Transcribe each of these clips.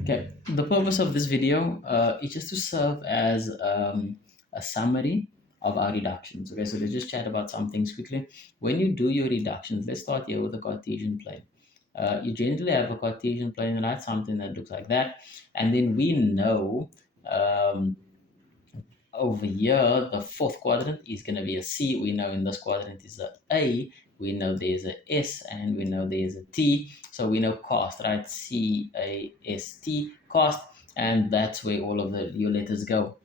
Okay, the purpose of this video is just to serve as a summary of our reductions. Okay, so let's just chat about some things quickly. When you do your reductions, let's start here with the Cartesian plane. You generally have a Cartesian plane, right? Something that looks like that. And then we know um, over here, the fourth quadrant is going to be a C. We know in this quadrant is a A. We know there's a S and we know there's a T. So we know cost, right? C-A-S-T, cost. And that's where all of your letters go.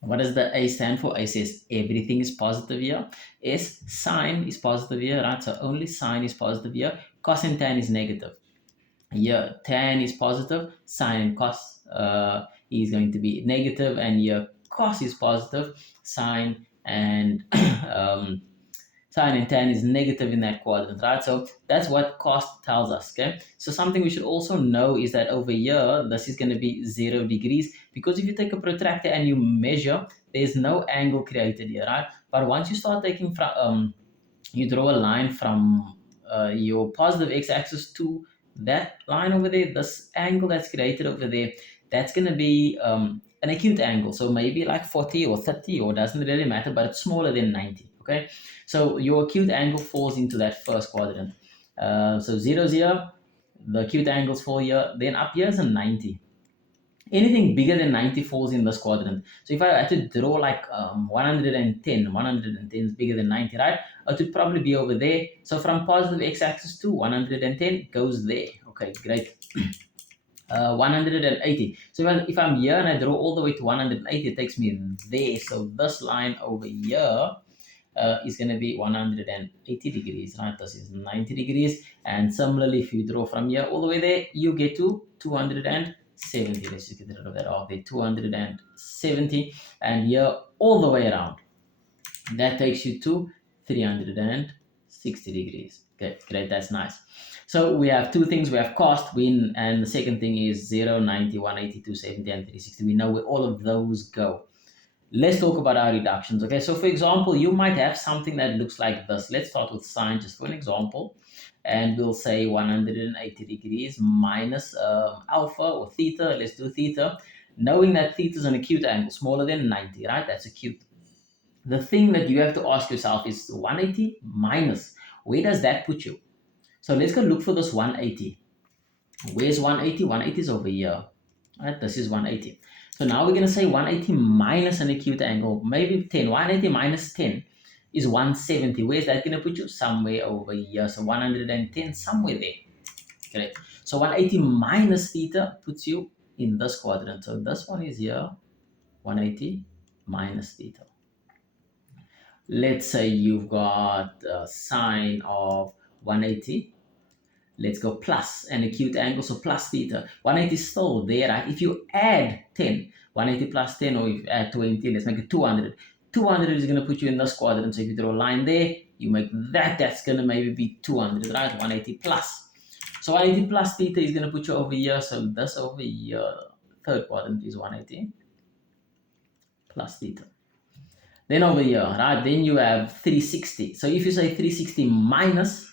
What does the A stand for? A says everything is positive here. S, sign is positive here, right? So only sign is positive here. Cos and tan is negative. Here, tan is positive, sine and cos is going to be negative, and here cos is positive, sine and um, sine and tan is negative in that quadrant, right? So that's what cost tells us, okay? So something we should also know is that over here, this is going to be 0 degrees, because if you take a protractor and you measure, there's no angle created here, right? But once you start taking from, you draw a line from your positive x-axis to that line over there, this angle that's created over there, that's going to be an acute angle. So maybe like 40 or 30, or doesn't really matter, but it's smaller than 90. Okay, so your acute angle falls into that first quadrant. So 0, 0, the acute angles fall here. Then up here is a 90. Anything bigger than 90 falls in this quadrant. So if I had to draw like 110, 110 is bigger than 90, right? It would probably be over there. So from positive x-axis to 110 goes there. Okay, great. 180. So if I'm here and I draw all the way to 180, it takes me there. So this line over here is going to be 180 degrees, right? This is 90 degrees. And similarly, if you draw from here all the way there, you get to 270. Let's just get rid of that off there. 270. And here all the way around, that takes you to 360 degrees. Okay, great. That's nice. So we have two things. We have cost, win, and the second thing is 0, 90, 180, 270, and 360. We know where all of those go. Let's talk about our reductions. Okay, so for example, you might have something that looks like this. Let's start with sine just for an example. And we'll say 180 degrees minus alpha or theta. Let's do theta. Knowing that theta is an acute angle, smaller than 90, right? That's acute. The thing that you have to ask yourself is 180 minus. Where does that put you? So let's go look for this 180. Where's 180? 180 is over here. Right? This is 180. So now we're going to say 180 minus an acute angle, maybe 10. 180 minus 10 is 170. Where's that going to put you? Somewhere over here. So 110, somewhere there. Correct. So 180 minus theta puts you in this quadrant. So this one is here, 180 minus theta. Let's say you've got a sine of 180. Let's go plus an acute angle, so plus theta. 180 is still there, right? If you add 10, 180 plus 10, or if you add 20, let's make it 200. 200 is going to put you in this quadrant. So if you draw a line there, you make that, that's going to maybe be 200, right? 180 plus. So 180 plus theta is going to put you over here. So this over here, third quadrant is 180 plus theta. Then over here, right, then you have 360. So if you say 360 minus,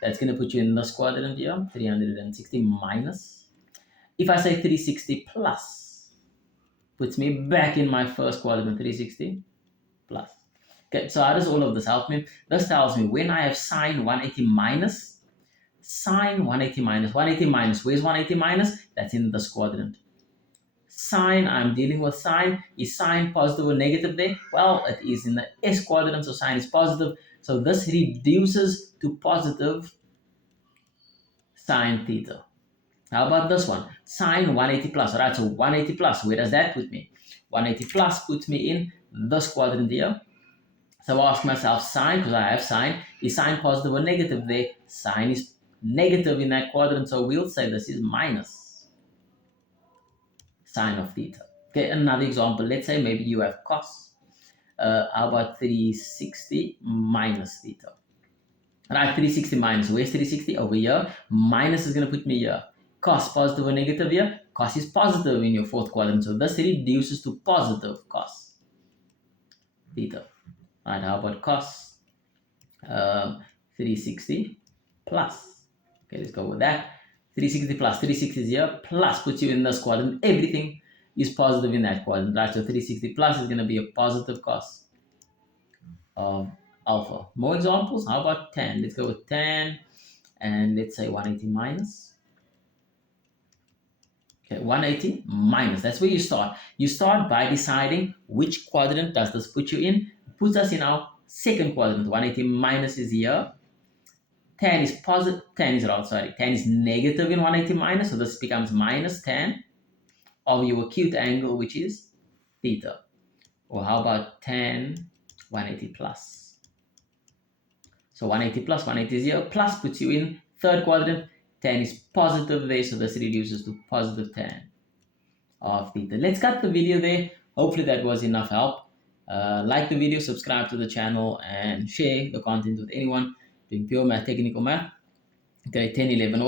that's going to put you in this quadrant here, 360 minus. If I say 360 plus, puts me back in my first quadrant, 360 plus. Okay, so how does all of this help me? This tells me when I have sine 180 minus, sine 180 minus, 180 minus, where's 180 minus? That's in this quadrant. Sine, I'm dealing with sine. Is sine positive or negative there? Well, it is in the S quadrant, so sine is positive. So this reduces to positive sine theta. How about this one? Sine 180 plus. All right, so 180 plus, where does that put me? 180 plus puts me in this quadrant here. So I ask myself, sine, because I have sine, is sine positive or negative there? Sine is negative in that quadrant, so we'll say this is minus sine of theta. Okay, another example. Let's say maybe you have cos. How about 360 minus theta? Right, 360 minus. Where's 360? Over here. Minus is going to put me here. Cos, positive or negative here? Cos is positive in your fourth quadrant. So this reduces to positive cos theta. Right, how about cos 360 plus? Okay, let's go with that. 360 plus 360 is here, plus puts you in this quadrant. Everything is positive in that quadrant, right? So 360 plus is going to be a positive cos of alpha. More examples. How about 10? Let's go with 10 and let's say 180 minus. Okay, 180 minus. That's where you start. You start by deciding which quadrant does this put you in. It puts us in our second quadrant. 180 minus is here. 10 is positive. 10 is wrong, sorry. 10 is negative in 180 minus. So this becomes minus 10 of your acute angle, which is theta. Or how about 10, 180 plus? So 180 plus 180 is here. Plus puts you in third quadrant. 10 is positive there. So this reduces to positive 10 of theta. Let's cut the video there. Hopefully that was enough help. Like the video, subscribe to the channel, and share the content with anyone doing pure math, technical math, grade 10, 11, or